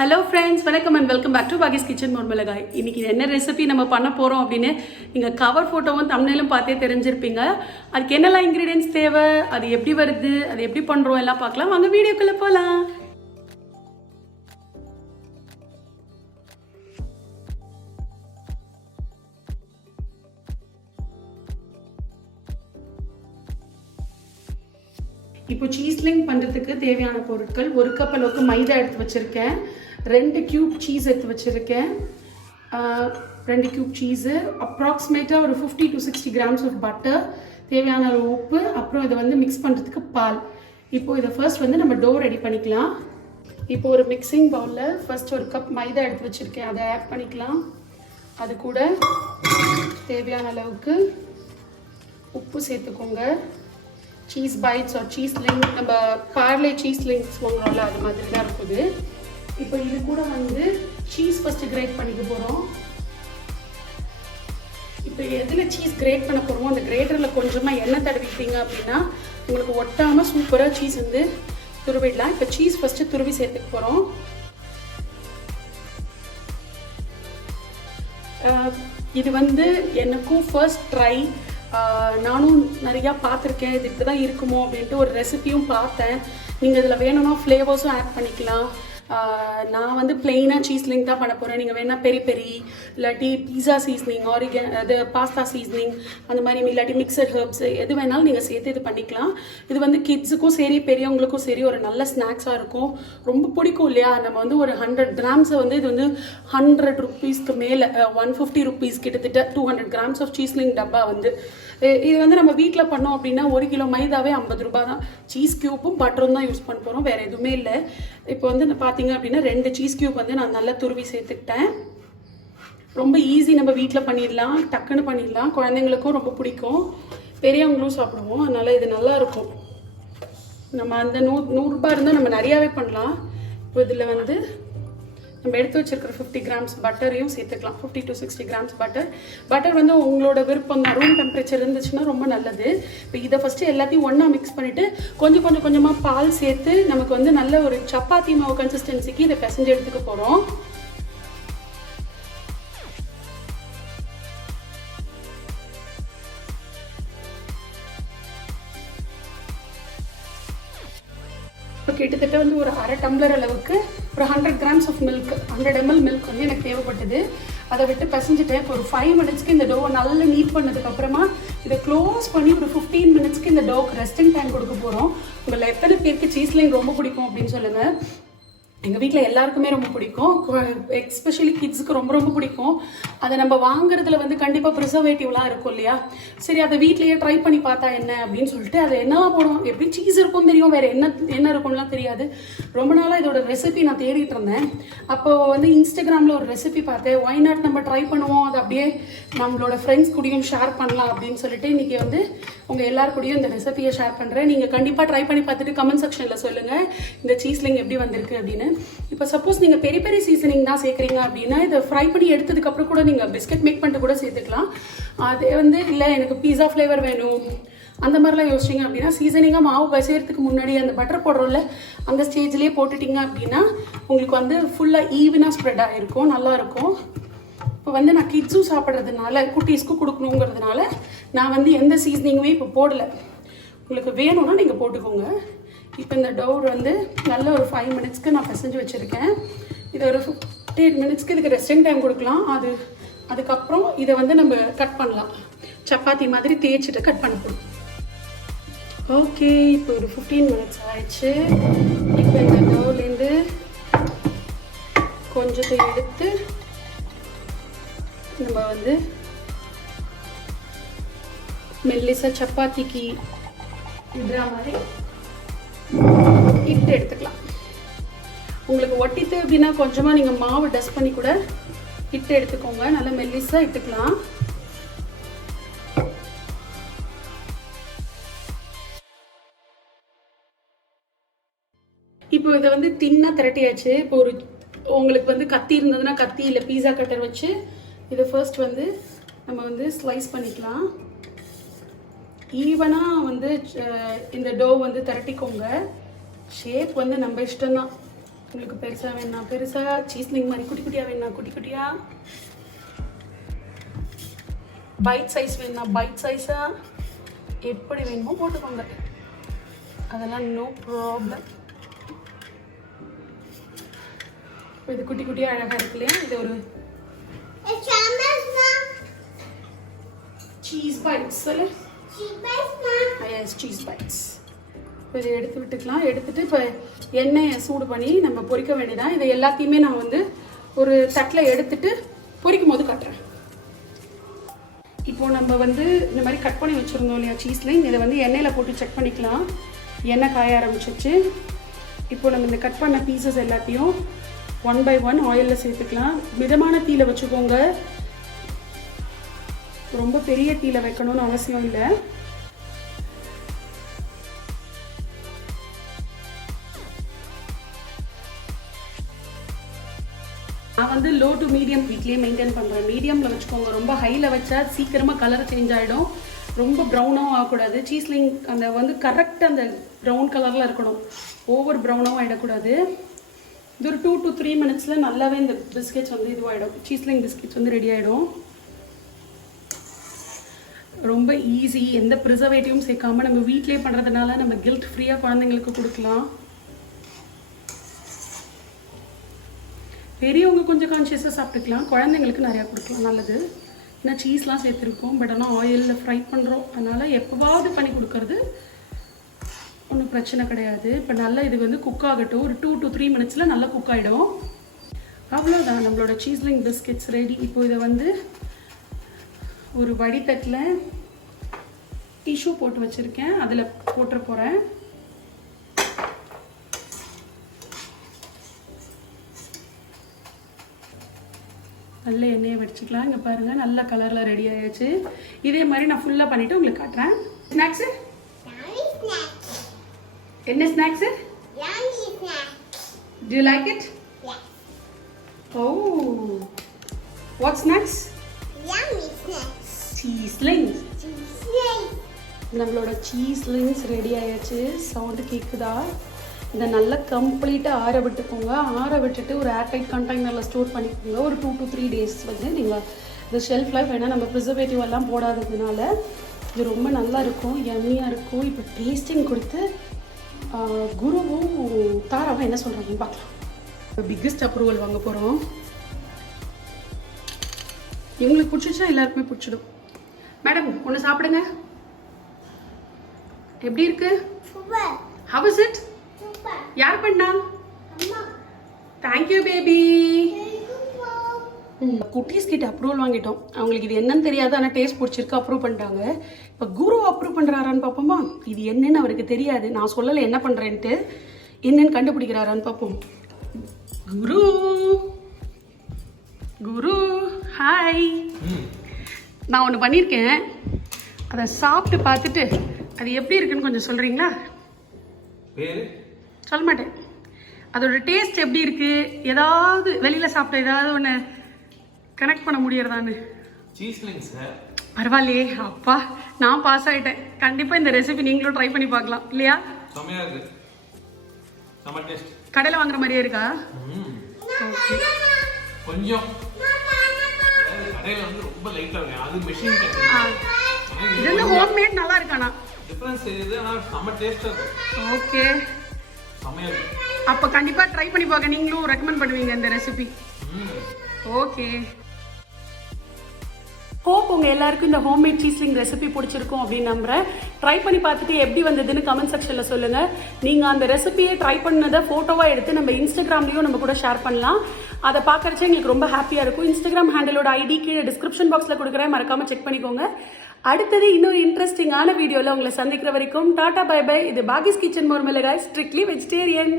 Hello friends, வணக்கம் and welcome back to பாகிஸ் kitchen மோர்மிளகாய். இன்னைக்கு என்ன ரெசிபி நம்ம பண்ண போகிறோம் அப்படின்னு நீங்கள் கவர் ஃபோட்டோவும் தம்ப்நெயிலும் பார்த்தே தெரிஞ்சிருப்பீங்க. அதுக்கு என்னெல்லாம் இன்க்ரீடியன்ஸ் தேவை, அது எப்படி வருது, அது எப்படி பண்ணுறோம் எல்லாம் பார்க்கலாம். வாங்க வீடியோக்குள்ளே போகலாம். இப்போ சீஸ்லிங் பண்ணுறதுக்கு தேவையான பொருட்கள்: 1 கப் அளவுக்கு மைதா எடுத்து வச்சுருக்கேன், 2 கியூப் சீஸ் எடுத்து வச்சுருக்கேன், 2 கியூப் சீஸு, அப்ராக்சிமேட்டாக ஒரு 50 to 60 கிராம்ஸ் ஆஃப் பட்டர், தேவையான அளவு உப்பு, அப்புறம் இதை வந்து மிக்ஸ் பண்ணுறதுக்கு பால். இப்போது இதை ஃபர்ஸ்ட் வந்து நம்ம டோ ரெடி பண்ணிக்கலாம். இப்போ ஒரு மிக்சிங் பவுலில் ஃபர்ஸ்ட் 1 கப் மைதா எடுத்து வச்சுருக்கேன், அதை ஆட் பண்ணிக்கலாம். அது கூட தேவையான அளவுக்கு உப்பு சேர்த்துக்கோங்க. சீஸ் பைட்ஸ் ஆர் சீஸ்லிங், நம்ம பார்லே சீஸ்லிங்ஸ் வாங்குறோம்ல, அது மாதிரி தான் இருக்குது. இப்போ இது கூட வந்து சீஸ் ஃபஸ்ட்டு கிரேட் பண்ணிக்க போகிறோம். இப்போ எதில் சீஸ் கிரேட் பண்ண போகிறோமோ அந்த கிரேட்டரில் கொஞ்சமாக எண்ணெய் தடவிட்டீங்க அப்படின்னா உங்களுக்கு ஒட்டாமல் சூப்பராக சீஸ் வந்து துருவிடலாம். இப்போ சீஸ் ஃபஸ்ட்டு துருவி சேர்த்துக்க போகிறோம். இது வந்து எனக்கும் ஃபர்ஸ்ட் ட்ரை. நானும் நிறையா பார்த்துருக்கேன், இது இப்படி தான் இருக்குமோ அப்படின்ட்டு ஒரு ரெசிபியும் பார்த்தேன். நீங்கள் இதில் வேணும்னா ஃப்ளேவர்ஸும் ஆட் பண்ணிக்கலாம். நான் வந்து பிளெயினாக சீஸ்லிங் தான் பண்ண போகிறேன். நீங்கள் வேணால் பெரி பெரி இல்லாட்டி பீஸா சீஸ்னிங், அது பாஸ்தா சீஸ்னிங், அந்த மாதிரி இல்லாட்டி மிக்சர் ஹெர்ப்ஸ் எது வேணாலும் நீங்கள் சேர்த்து இது பண்ணிக்கலாம். இது வந்து கிட்ஸுக்கும் சரி பெரியவங்களுக்கும் சரி ஒரு நல்ல ஸ்நாக்ஸாக இருக்கும். ரொம்ப பிடிக்கும் இல்லையா? நம்ம வந்து ஒரு 100 கிராம்ஸை வந்து இது வந்து 100 rupeesக்கு மேலே 150 rupees, கிட்டத்தட்ட 200 கிராம்ஸ் ஆஃப் சீஸ்லிங் டப்பா வந்து இது வந்து நம்ம வீட்டில் பண்ணோம் அப்படின்னா 1 கிலோ மைதாவே 50 ரூபாய் தான். சீஸ் கியூப்பும் பட்டரும் தான் யூஸ் பண்ண போகிறோம், வேறு எதுவுமே இல்லை. இப்போ வந்து பார்த்தீங்க அப்படின்னா 2 சீஸ் கியூப் வந்து நான் நல்லா துருவி சேர்த்துக்கிட்டேன். ரொம்ப ஈஸி, நம்ம வீட்டில் பண்ணிடலாம், டக்குன்னு பண்ணிடலாம். குழந்தைங்களுக்கும் ரொம்ப பிடிக்கும், பெரியவங்களும் சாப்பிடுவோம், அதனால் இது நல்லாயிருக்கும். நம்ம அந்த 100 ரூபாய் இருந்தால் நம்ம நிறையாவே பண்ணலாம். இப்போ இதில் வந்து நம்ம எடுத்து வச்சிருக்கிற 50 கிராம்ஸ் பட்டரையும் சேர்த்துக்கலாம். 50 to 60 கிராம்ஸ் பட்டர் வந்து உங்களோட விருப்பம் தான். ரூம் டெம்பரேச்சர் இருந்துச்சுன்னா ரொம்ப நல்லது. இப்போ இதை ஃபஸ்ட்டு எல்லாத்தையும் ஒன்றா மிக்ஸ் பண்ணிவிட்டு கொஞ்சமாக பால் சேர்த்து நமக்கு வந்து நல்ல ஒரு சப்பாத்தி மாவு கன்சிஸ்டன்சிக்கு இதை பிசைஞ்சு எடுத்துக்க போகிறோம். இப்போ கிட்டத்தட்ட வந்து ஒரு 1/2 டம்ளர் அளவுக்கு ஒரு 100 grams of milk, 100 ml milk வந்து எனக்கு தேவைப்பட்டது. அதை விட்டு பசஞ்சிட்டேன். இப்போ ஒரு 5 மினிட்ஸ்க்கு இந்த டோவை நல்லா நீட் பண்ணதுக்கப்புறமா இதை க்ளோஸ் பண்ணி ஒரு 15 மினிட்ஸ்க்கு இந்த டோவுக்கு ரெஸ்டிங் டைம் கொடுக்க போகிறோம். உங்களை எத்தனை பேருக்கு சீஸ்லிங் ரொம்ப பிடிக்கும் அப்படின்னு சொல்லுங்கள். எங்கள் வீட்டில் எல்லாருக்குமே ரொம்ப பிடிக்கும், எஸ்பெஷலி கிட்ஸுக்கு ரொம்ப பிடிக்கும். அதை நம்ம வாங்குறதுல வந்து கண்டிப்பாக ப்ரிசர்வேட்டிவ்லாம் இருக்கும் இல்லையா? சரி, அதை வீட்லேயே ட்ரை பண்ணி பார்த்தா என்ன அப்படின்னு சொல்லிட்டு அதை என்னவா போடும், எப்படி சீஸ் இருக்கும் தெரியும், வேறு என்ன இருக்கும்லாம் தெரியாது. ரொம்ப நாளாக இதோட ரெசிபி நான் தேடிட்டு இருந்தேன். அப்போது வந்து இன்ஸ்டாகிராமில் ஒரு ரெசிபி பார்த்தேன். ஒய் நாட் நம்ம ட்ரை பண்ணுவோம், அதை அப்படியே நம்மளோட ஃப்ரெண்ட்ஸ் கூடயும் ஷேர் பண்ணலாம் அப்படின்னு சொல்லிட்டு இன்றைக்கி வந்து உங்கள் எல்லாருக்கூடையும் இந்த ரெசிபியை ஷேர் பண்ணுறேன். நீங்கள் கண்டிப்பாக ட்ரை பண்ணி பார்த்துட்டு கமெண்ட் செக்ஷனில் சொல்லுங்கள் இந்த சீஸ்லிங் எப்படி வந்திருக்கு அப்படின்னு. இப்போ சப்போஸ் நீங்கள் பெரிய சீசனிங் தான் சேர்க்குறீங்க அப்படின்னா இதை ஃப்ரை பண்ணி எடுத்ததுக்கப்புறம் கூட நீங்கள் பிஸ்கட் மேக் பண்ணிட்டு கூட சேர்த்துக்கலாம். அதே வந்து இல்லை எனக்கு பீஸா ஃப்ளேவர் வேணும் அந்த மாதிரிலாம் யோசிச்சிங்க அப்படின்னா சீசனிங்காக மாவு பசையறதுக்கு முன்னாடி அந்த பட்டர் போடுறோம்ல, அந்த ஸ்டேஜ்லேயே போட்டுட்டிங்க அப்படின்னா உங்களுக்கு வந்து ஃபுல்லாக ஈவனாக ஸ்ப்ரெட் ஆகிருக்கும், நல்லாயிருக்கும். இப்போ வந்து நான் கிட்ஸும் சாப்பிட்றதுனால குட்டீஸ்க்கும் கொடுக்கணுங்கிறதுனால நான் வந்து எந்த சீசனிங்குமே இப்போ போடலை. உங்களுக்கு வேணும்னா நீங்கள் போட்டுக்கோங்க. இப்போ இந்த டோர் வந்து நல்ல ஒரு 5 மினிட்ஸ்க்கு நான் பிசைஞ்சு வச்சுருக்கேன். இது ஒரு 15 மினிட்ஸ்க்கு இதுக்கு ரெஸ்டிங் டைம் கொடுக்கலாம். அதுக்கப்புறம் இதை வந்து நம்ம கட் பண்ணலாம், சப்பாத்தி மாதிரி தேய்ச்சிட்டு கட் பண்ண போகிறோம். ஓகே, இப்போ ஒரு 15 மினிட்ஸ் ஆயிடுச்சு. இப்போ இந்த டோர்லேருந்து கொஞ்சத்தை எடுத்து நம்ம வந்து மெல்லிசா சப்பாத்திக்கு இடுற மாதிரி இட்டு எடுத்துக்கலாம். உங்களுக்கு ஒட்டித்து அப்படின்னா கொஞ்சமாக நீங்கள் மாவு டஸ்ட் பண்ணி கூட இட்டு எடுத்துக்கோங்க. நல்லா மெல்லிஸாக இட்டுக்கலாம். இப்போ இதை வந்து தின்னாக திரட்டியாச்சு. இப்போ ஒரு உங்களுக்கு வந்து கத்தி இருந்ததுன்னா கத்தி இல்லை பீஸா கட்டர் வச்சு இதை ஃபர்ஸ்ட் வந்து நம்ம வந்து ஸ்லைஸ் பண்ணிக்கலாம். ஈவனாக வந்து இந்த டோ வந்து திரட்டிக்கோங்க. ஷேப் வந்து நம்ம இஷ்டம்தான். உங்களுக்கு பெருசாக வேணா பெருசாக, சீஸ்லிங் மாதிரி குட்டி குட்டியாக வேணா குட்டி குட்டியாக, பைட் சைஸ் வேணா பைட் சைஸாக, எப்படி வேணுமோ போட்டுக்கோங்க, அதெல்லாம் நோ ப்ராப்ளம். இது குட்டி குட்டியாக அழகாக இருக்கு இல்லையா? இது ஒரு சீஸ் பைட்ஸ் சொல்லு. Yes, cheese bites. இப்போ இதை எடுத்து விட்டுக்கலாம். எடுத்துட்டு இப்போ எண்ணெயை சூடு பண்ணி நம்ம பொரிக்க வேண்டியதான். இதை எல்லாத்தையுமே நான் வந்து ஒரு தட்டில் எடுத்துட்டு பொரிக்கும் போது காட்டுறேன். இப்போது நம்ம வந்து இந்த மாதிரி கட் பண்ணி வச்சுருந்தோம் இல்லையா சீஸ்லிங், இதை வந்து எண்ணெயில் போட்டு செக் பண்ணிக்கலாம். எண்ணெய் காய ஆரம்பிச்சிச்சு. இப்போ நம்ம இந்த கட் பண்ண பீசஸ் எல்லாத்தையும் 1 by 1 ஆயிலில் சேர்த்துக்கலாம். மிதமான தீயில வச்சுக்கோங்க, ரொம்ப பெரிய தீயில வைக்கணும்னு அவசியம் இல்லை. நான் வந்து லோ டு மீடியம் ஹீட்லேயே மெயின்டைன் பண்ணுறேன். மீடியமில் வச்சுக்கோங்க, ரொம்ப ஹையில் வச்சா சீக்கிரமாக கலர் சேஞ்ச் ஆகிடும், ரொம்ப ப்ரௌனாகவும் ஆகக்கூடாது. சீஸ்லிங் அந்த வந்து கரெக்டாக அந்த ப்ரௌன் கலரில் இருக்கணும், ஓவர் ப்ரௌனாகவும் ஆகிடக்கூடாது. இது ஒரு 2 to 3 மினிட்ஸில் நல்லாவே இந்த பிஸ்கெட்ஸ் வந்து இதுவாகிடும். சீஸ்லிங் பிஸ்கெட்ஸ் வந்து ரெடி ஆகிடும். ரொம்ப ஈஸி, எந்த ப்ரிசர்வேட்டிவும் சேர்க்காமல் நம்ம வீட்டிலே பண்ணுறதுனால நம்ம கில்ட் ஃப்ரீயாக குழந்தைங்களுக்கு கொடுக்கலாம். பெரியவங்க கொஞ்சம் கான்ஷியஸாக சாப்பிட்டுக்கலாம், குழந்தைங்களுக்கு நிறையா கொடுக்கலாம், நல்லது. ஏன்னா சீஸ்லாம் சேர்த்துருக்கோம், பட் ஆனால் ஆயிலில் ஃப்ரை பண்ணுறோம், அதனால் எப்போவாவது பண்ணி கொடுக்கறது ஒன்றும் பிரச்சனை கிடையாது. இப்போ நல்லா இது வந்து குக் ஆகட்டும். ஒரு 2 to 3 மினிட்ஸில் நல்லா குக் ஆகிடும். அவ்வளோதான், நம்மளோட சீஸ்லிங் பிஸ்கெட்ஸ் ரெடி. இப்போ இதை வந்து ஒரு வடித்தட்டில் டிஷ்யூ போட்டு வச்சுருக்கேன், அதில் போட்டுற போகிறேன். நல்ல எண்ணெயை வடிச்சுக்கலாம். இங்கே பாருங்கள், நல்ல கலரில் ரெடி ஆகிடுச்சு. இதே மாதிரி நான் ஃபுல்லாக பண்ணிவிட்டு உங்களுக்கு காட்டுறேன். ஸ்நாக்ஸு என்ன snacks? Do you like it? Yes. Oh. What snacks? Yummy snacks. Cheeselings. Cheeselings. நம்மளோட சீஸ்லிங்ஸ் ரெடி ஆயாச்சு. சவுண்டு கேட்குதா? இதை நல்லா கம்ப்ளீட்டாக ஆற விட்டுக்கோங்க. ஆற விட்டுட்டு ஒரு ஏர்டைட் கண்டெய்னரில் ஸ்டோர் பண்ணிக்கோங்க. ஒரு 2 to 3 days வந்து நீங்கள் இந்த ஷெல்ஃப் லைஃப் வேணால் நம்ம ப்ரிசர்வேட்டிவ் எல்லாம் போடாததுனால இது ரொம்ப நல்லா இருக்கும், யம்மியாக இருக்கும். இப்போ டேஸ்டிங் கொடுத்து குருவும் தாராவும் என்ன சொல்கிறாங்கன்னு பார்க்கலாம். இப்போ பிக்கஸ்ட் அப்ரூவல் வாங்க போகிறோம். இவங்களுக்கு பிடிச்சிச்சா எல்லாருக்குமே பிடிச்சிடும். மேடம் ஒன்று சாப்பிடுங்க. எப்படி இருக்கு? How is it? யார் பண்ணா? Thank you baby. குட்டீஸ் கிட்ட அப்ரூவல் வாங்கிட்டோம். அவங்களுக்கு இது என்னன்னு தெரியாது, ஆனால் டேஸ்ட் பிடிச்சிருக்கு, அப்ரூவ் பண்ணிட்டாங்க. இப்போ குரு அப்ரூவ் பண்ணுறாரான்னு பார்ப்போமா? இது என்னன்னு அவருக்கு தெரியாது, நான் சொல்லலை என்ன பண்ணுறேன்ட்டு. என்னன்னு கண்டுபிடிக்கிறாரான்னு பார்ப்போம். குரு குரு ஹாய். நான் ஒன்று பண்ணியிருக்கேன், அதை சாப்பிட்டு பார்த்துட்டு அது எப்படி இருக்குன்னு கொஞ்சம் சொல்கிறீங்களா? சொல்ல மாட்டேன். அதோட டேஸ்ட் எப்படி இருக்குது, ஏதாவது வெளியில் சாப்பிட்ட ஏதாவது ஒன்று கனெக்ட் பண்ண முடியறதான்னு. சீஸ்லிங்ஸ் பரவாயில்லையே, அப்பா நான் பாஸ் ஆகிட்டேன். கண்டிப்பாக இந்த ரெசிபி நீங்களும் ட்ரை பண்ணி பார்க்கலாம் இல்லையா? செமையா இருக்கு, செம டேஸ்ட். கடையில் வாங்குற மாதிரியே இருக்கா? ஓகே, கொஞ்சம் கடையில் வந்து ரொம்ப லைட்டாக இருக்கு, அது மெஷின் இது வந்து ஹோம்மேட் நல்லா இருக்கானா? டிஃபரன்ஸ் இது, ஆனால் செம டேஸ்ட்டாக இருக்கு. ஓகே, செமையா இருக்கு. அப்போ கண்டிப்பாக ட்ரை பண்ணி பார்க்க நீங்களும் ரெக்கமெண்ட் பண்ணுவீங்க இந்த ரெசிபி. ஓகே, ஹோப் உங்கள் எல்லாருக்கும் இந்த ஹோம்மேட் சீஸ்லிங் ரெசிபி பிடிச்சிருக்கும் அப்படின்னு நம்புகிறேன். ட்ரை பண்ணி பார்த்துட்டு எப்படி வந்ததுன்னு கமெண்ட் செக்ஷனில் சொல்லுங்கள். நீங்கள் அந்த ரெசிபியை ட்ரை பண்ணதை ஃபோட்டோவாக எடுத்து நம்ம இன்ஸ்டாகிராம்லேயும் நம்ம கூட ஷேர் பண்ணலாம். அதை பார்க்குறச்சே எங்களுக்கு ரொம்ப ஹாப்பியாக இருக்கும். இன்ஸ்டாகிராம் ஹேண்டிலோட ஐடி கீழே டிஸ்கிரிப்ஷன் பாக்ஸில் கொடுக்குறேன், மறக்காமல் செக் பண்ணிக்கோங்க. அடுத்தது இன்னொரு இன்ட்ரெஸ்டிங்கான வீடியோவில் உங்களை சந்திக்கிற வரைக்கும் டாடா பை பை. இது பாகிஸ் கிச்சன் மோர்மிளகாய், ஸ்ட்ரிக்ட்லி வெஜிடேரியன்.